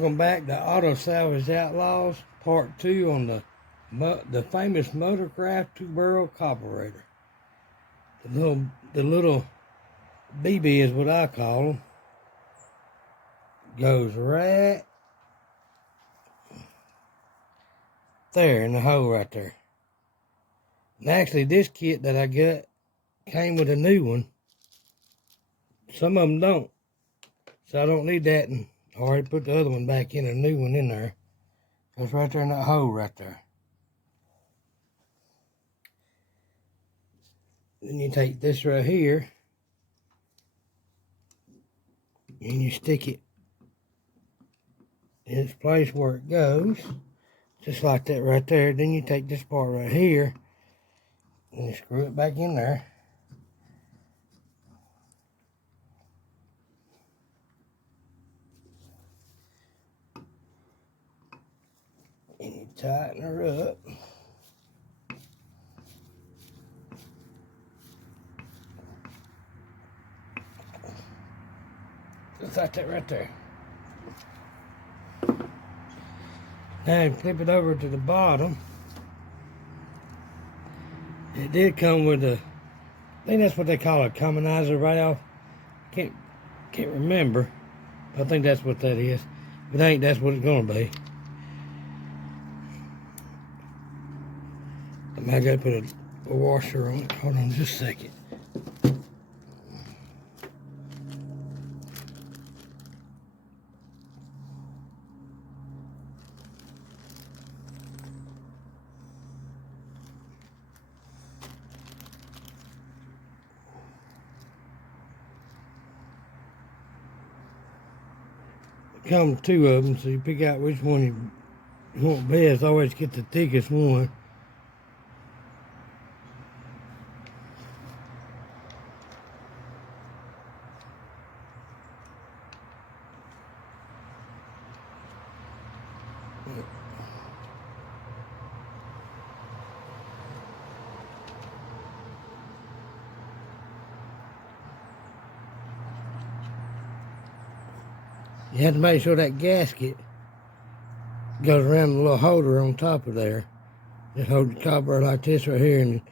Welcome back to Auto Salvage Outlaws, Part 2 on the famous motorcraft two-barrel carburetor. The little BB is what I call them. Goes right there in the hole right there. And actually, this kit that I got came with a new one. Some of them don't, so I don't need that. And I already put the other one back in, a new one in there. It's right there in that hole right there. Then you take this right here and you stick it in its place where it goes, just like that right there. Then you take this part right here and you screw it back in there. And you tighten her up. Just like that right there. Now you flip it over to the bottom. It did come with a, I think that's what they call a commonizer right off. Can't remember. I think that's what that is. If it ain't, that's what it's gonna be. I gotta put a washer on it. Hold on just a second. Come two of them, so you pick out which one you want best. Always get the thickest one. You have to make sure that gasket goes around the little holder on top of there. Just hold the carburetor like this right here and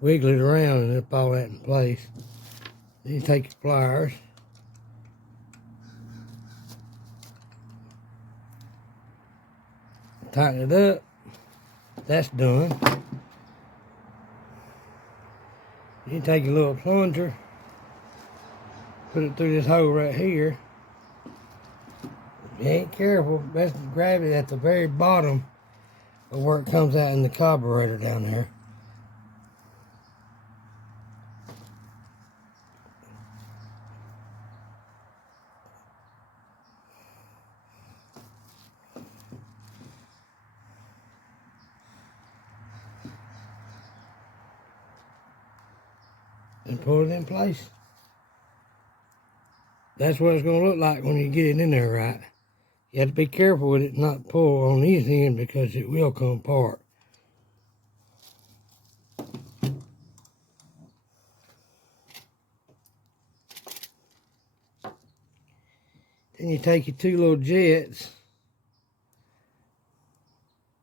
wiggle it around and it'll fall that in place. Then you take your pliers. Tighten it up. That's done. You take your little plunger, put it through this hole right here. If you ain't careful, best to grab it at the very bottom of where it comes out in the carburetor down there. And pull it in place. That's what it's going to look like when you get it in there right. You have to be careful with it, not pull on this end because it will come apart. Then you take your two little jets,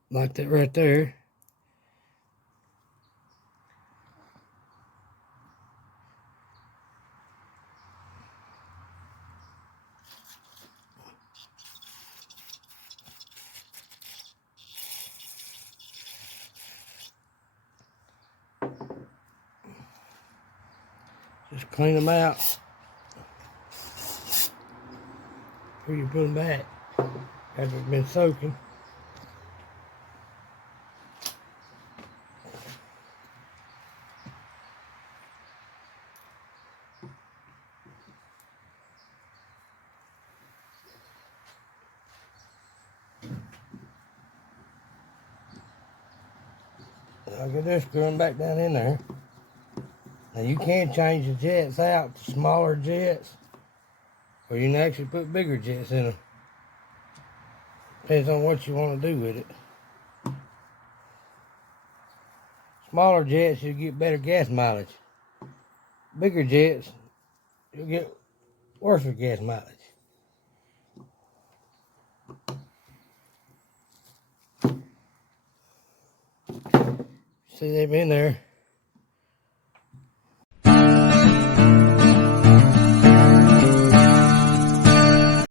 like that right there. Just clean them out before you put them back after it's been soaking. I'll get this screwing back down in there. Now you can change the jets out to smaller jets, or you can actually put bigger jets in them. Depends on what you want to do with it. Smaller jets, you get better gas mileage. Bigger jets, you'll get worse gas mileage. See, they've been there